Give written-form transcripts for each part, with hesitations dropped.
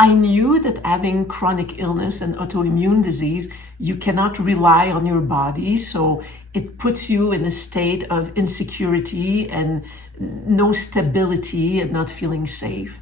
I knew that having chronic illness and autoimmune disease, you cannot rely on your body, so it puts you in a state of insecurity and no stability and not feeling safe.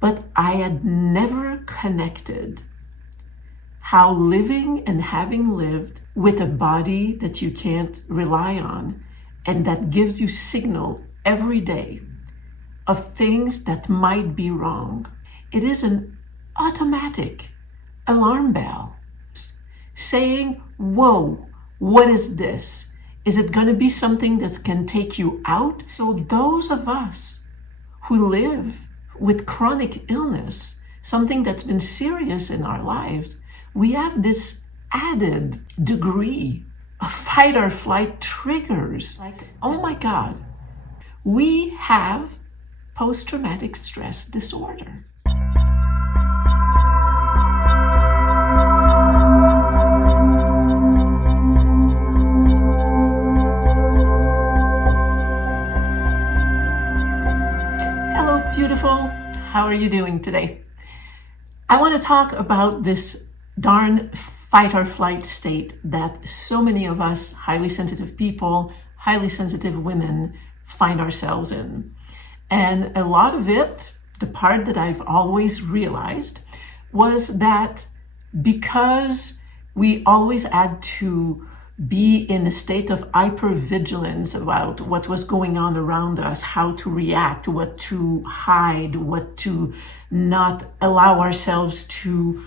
But I had never connected how living and having lived with a body that you can't rely on and that gives you signal every day of things that might be wrong. It is an automatic alarm bell saying, whoa, what is this? Is it going to be something that can take you out? So those of us who live with chronic illness, something that's been serious in our lives, we have this added degree of fight or flight triggers. Like, oh my God, we have post-traumatic stress disorder. Hello, beautiful. How are you doing today? I want to talk about this darn fight or flight state that so many of us highly sensitive people, highly sensitive women find ourselves in. And a lot of it, the part that I've always realized, was that because we always had to be in a state of hyper-vigilance about what was going on around us, how to react, what to hide, what to not allow ourselves to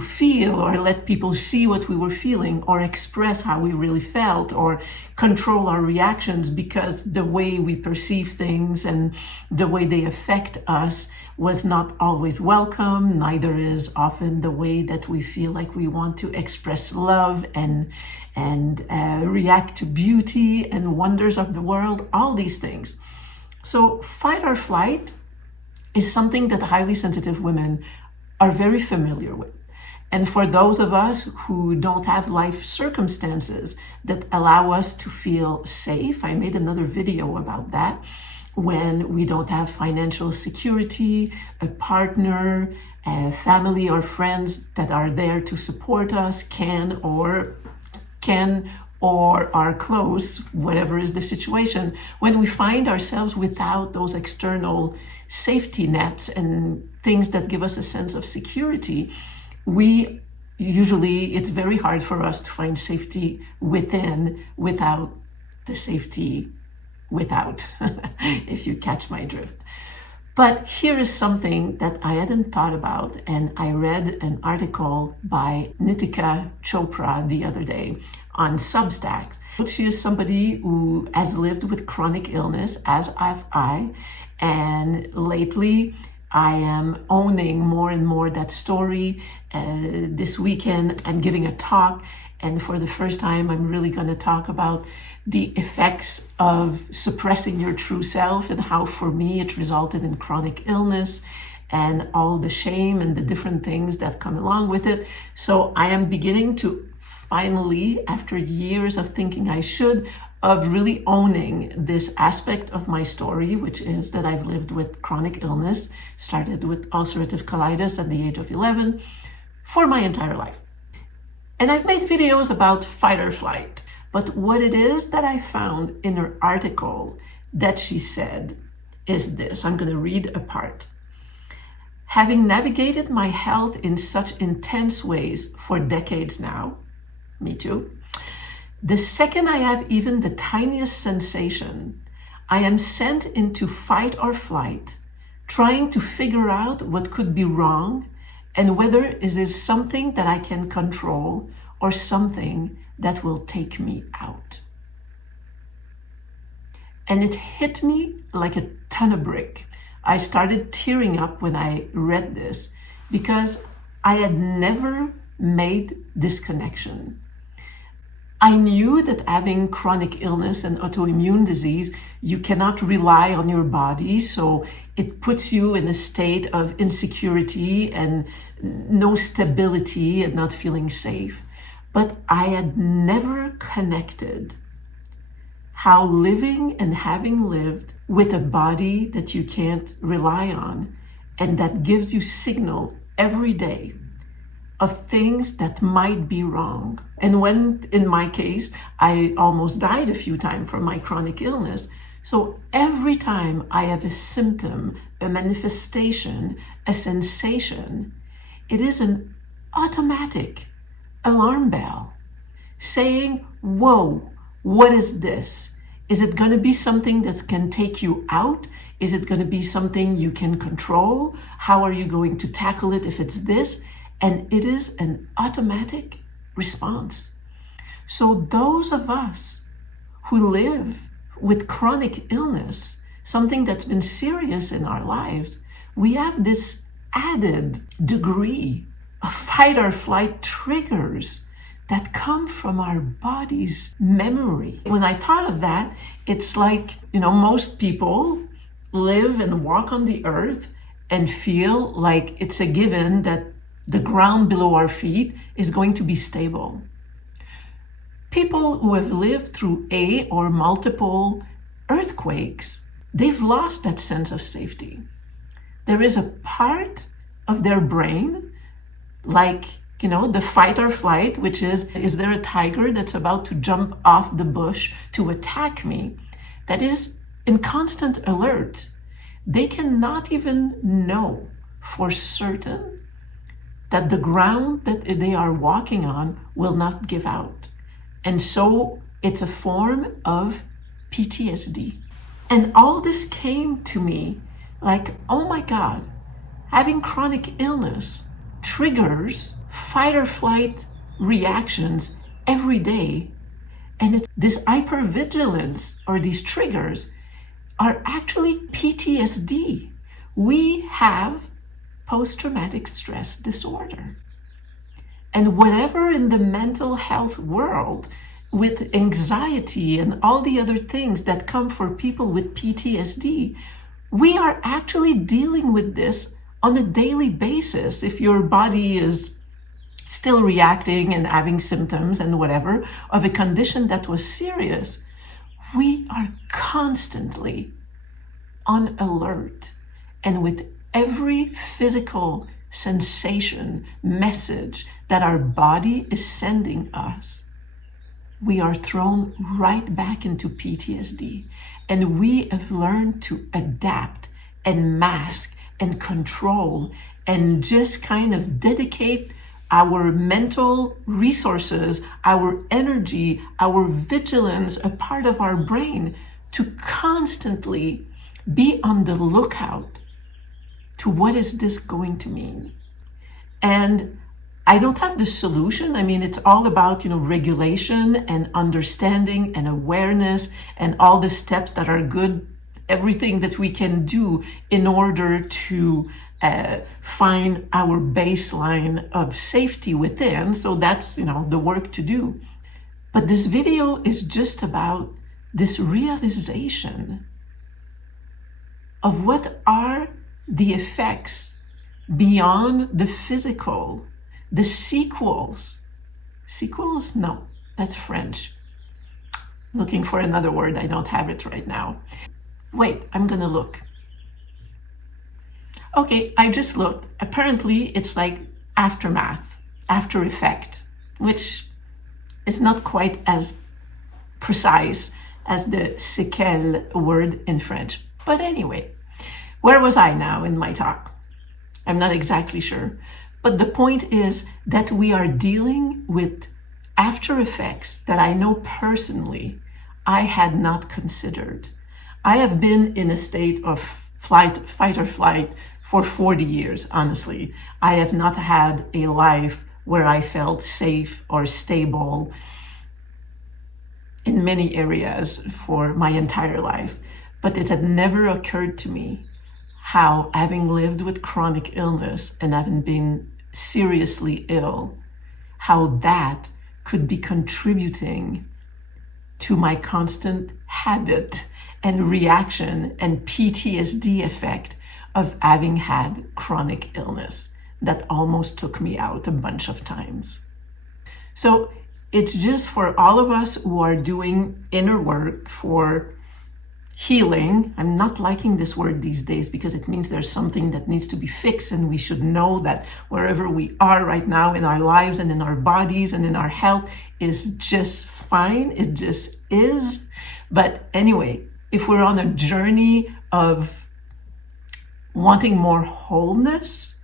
feel or let people see what we were feeling or express how we really felt or control our reactions, because the way we perceive things and the way they affect us was not always welcome. Neither is often the way that we feel like we want to express love and react to beauty and wonders of the world, all these things. So fight or flight is something that highly sensitive women are very familiar with. And for those of us who don't have life circumstances that allow us to feel safe, I made another video about that, when we don't have financial security, a partner, a family or friends that are there to support us, can or are close, whatever is the situation, when we find ourselves without those external safety nets and things that give us a sense of security, it's very hard for us to find safety within without the safety without, if you catch my drift. But here is something that I hadn't thought about, and I read an article by Nitika Chopra the other day on Substack. She is somebody who has lived with chronic illness, as have I, and lately I am owning more and more that story. This weekend I'm giving a talk, and for the first time I'm really going to talk about the effects of suppressing your true self and how for me it resulted in chronic illness and all the shame and the different things that come along with it. So I am beginning to finally, after years of thinking I should, of really owning this aspect of my story, which is that I've lived with chronic illness, started with ulcerative colitis at the age of 11, for my entire life. And I've made videos about fight or flight, but what it is that I found in her article that she said is this. I'm going to read a part. Having navigated my health in such intense ways for decades now, me too, the second I have even the tiniest sensation, I am sent into fight or flight, trying to figure out what could be wrong and whether it is something that I can control or something that will take me out. And it hit me like a ton of brick. I started tearing up when I read this because I had never made this connection. I knew that having chronic illness and autoimmune disease, you cannot rely on your body, so it puts you in a state of insecurity and no stability and not feeling safe. But I had never connected how living and having lived with a body that you can't rely on and that gives you signal every day of things that might be wrong. And when, in my case, I almost died a few times from my chronic illness. So every time I have a symptom, a manifestation, a sensation, it is an automatic alarm bell saying, whoa, what is this? Is it going to be something that can take you out? Is it going to be something you can control? How are you going to tackle it if it's this? And it is an automatic response. So those of us who live with chronic illness, something that's been serious in our lives, we have this added degree of fight or flight triggers that come from our body's memory. When I thought of that, it's like, most people live and walk on the earth and feel like it's a given that the ground below our feet is going to be stable. People who have lived through a or multiple earthquakes, they've lost that sense of safety. There is a part of their brain, like, the fight or flight, which is there a tiger that's about to jump off the bush to attack me, that is in constant alert. They cannot even know for certain that the ground that they are walking on will not give out. And so it's a form of PTSD. And all this came to me like, oh my God, having chronic illness triggers fight or flight reactions every day. And this hypervigilance or these triggers are actually PTSD. We have post-traumatic stress disorder. And whatever in the mental health world with anxiety and all the other things that come for people with PTSD, we are actually dealing with this on a daily basis. If your body is still reacting and having symptoms and whatever of a condition that was serious, we are constantly on alert. And with every physical sensation, message that our body is sending us, we are thrown right back into PTSD. And we have learned to adapt and mask and control and just kind of dedicate our mental resources, our energy, our vigilance, a part of our brain to constantly be on the lookout to what is this going to mean. And I don't have the solution. I mean, it's all about, regulation and understanding and awareness and all the steps that are good, everything that we can do in order to find our baseline of safety within. So that's, the work to do. But this video is just about this realization of what are the effects beyond the physical, the sequels. Sequels? No, that's French. Looking for another word. I don't have it right now. Wait, I'm gonna look. Okay, I just looked. Apparently, it's like aftermath, after effect, which is not quite as precise as the séquelles word in French. But anyway, where was I now in my talk? I'm not exactly sure. But the point is that we are dealing with after effects that I know personally I had not considered. I have been in a state of fight or flight for 40 years, honestly. I have not had a life where I felt safe or stable in many areas for my entire life. But it had never occurred to me how, having lived with chronic illness and having been seriously ill, how that could be contributing to my constant habit and reaction and PTSD effect of having had chronic illness that almost took me out a bunch of times. So it's just for all of us who are doing inner work, for healing. I'm not liking this word these days because it means there's something that needs to be fixed, and we should know that wherever we are right now in our lives and in our bodies and in our health is just fine. It just is. But anyway, if we're on a journey of wanting more wholeness,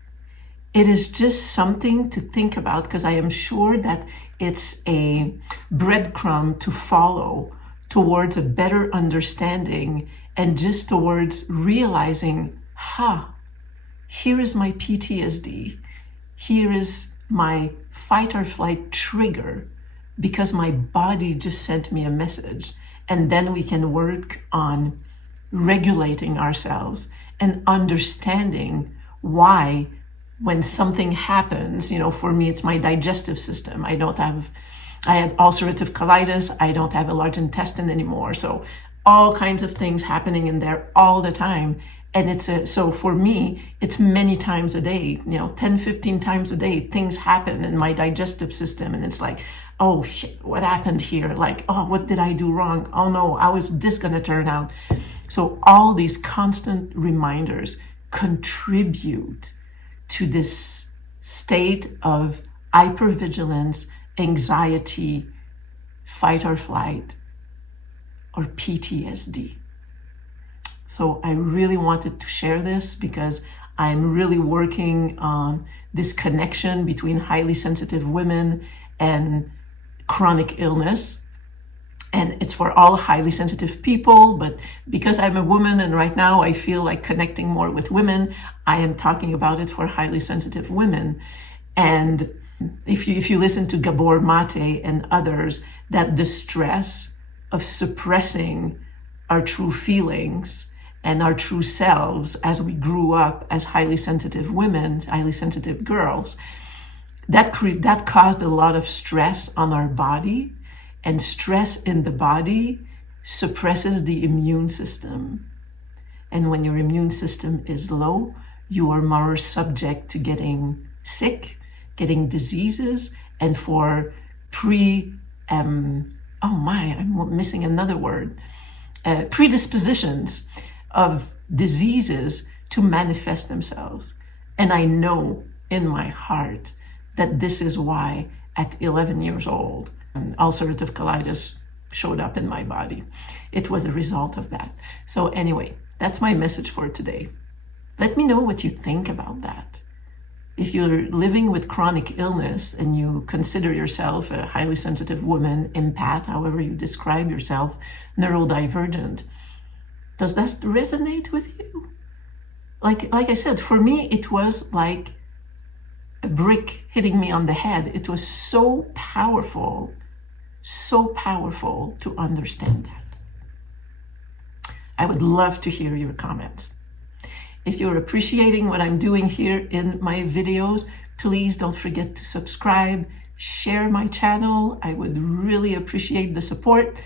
it is just something to think about, because I am sure that it's a breadcrumb to follow towards a better understanding, and just towards realizing, here is my PTSD. Here is my fight or flight trigger, because my body just sent me a message. And then we can work on regulating ourselves and understanding why, when something happens, for me, it's my digestive system. I had ulcerative colitis. I don't have a large intestine anymore. So all kinds of things happening in there all the time. And so for me, it's many times a day, 10, 15 times a day, things happen in my digestive system. And it's like, oh shit, what happened here? Like, oh, what did I do wrong? Oh no, how is this going to turn out? So all these constant reminders contribute to this state of hypervigilance, anxiety, fight or flight, or PTSD. So I really wanted to share this because I'm really working on this connection between highly sensitive women and chronic illness. And it's for all highly sensitive people, but because I'm a woman and right now I feel like connecting more with women, I am talking about it for highly sensitive women. And if you listen to Gabor Mate and others, that the stress of suppressing our true feelings and our true selves as we grew up as highly sensitive women, highly sensitive girls, that caused a lot of stress on our body. And stress in the body suppresses the immune system. And when your immune system is low, you are more subject to getting sick, getting diseases, and for I'm missing another word, predispositions of diseases to manifest themselves. And I know in my heart that this is why at 11 years old, ulcerative colitis showed up in my body. It was a result of that. So anyway, that's my message for today. Let me know what you think about that. If you're living with chronic illness and you consider yourself a highly sensitive woman, empath, however you describe yourself, neurodivergent, does that resonate with you? Like I said, for me, it was like a brick hitting me on the head. It was so powerful to understand that. I would love to hear your comments. If you're appreciating what I'm doing here in my videos, please don't forget to subscribe, share my channel. I would really appreciate the support,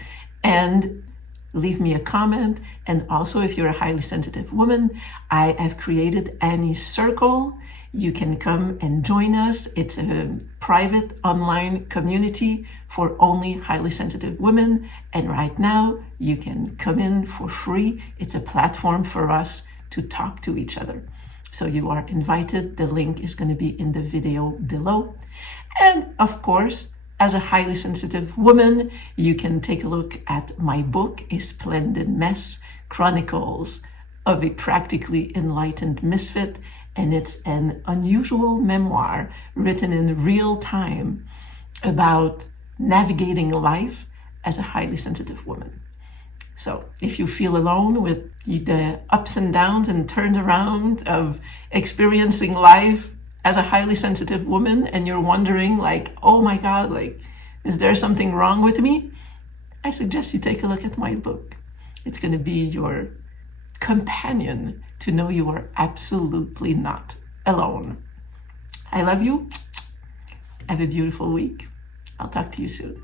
and leave me a comment. And also, if you're a highly sensitive woman, I have created Annie's Circle. You can come and join us. It's a private online community for only highly sensitive women. And right now you can come in for free. It's a platform for us to talk to each other. So you are invited. The link is going to be in the video below. And of course, as a highly sensitive woman, you can take a look at my book, A Splendid Mess, Chronicles of a Practically Enlightened Misfit. And it's an unusual memoir written in real time about navigating life as a highly sensitive woman. So if you feel alone with the ups and downs and turns around of experiencing life as a highly sensitive woman, and you're wondering like, oh my God, like, is there something wrong with me? I suggest you take a look at my book. It's going to be your companion to know you are absolutely not alone. I love you. Have a beautiful week. I'll talk to you soon.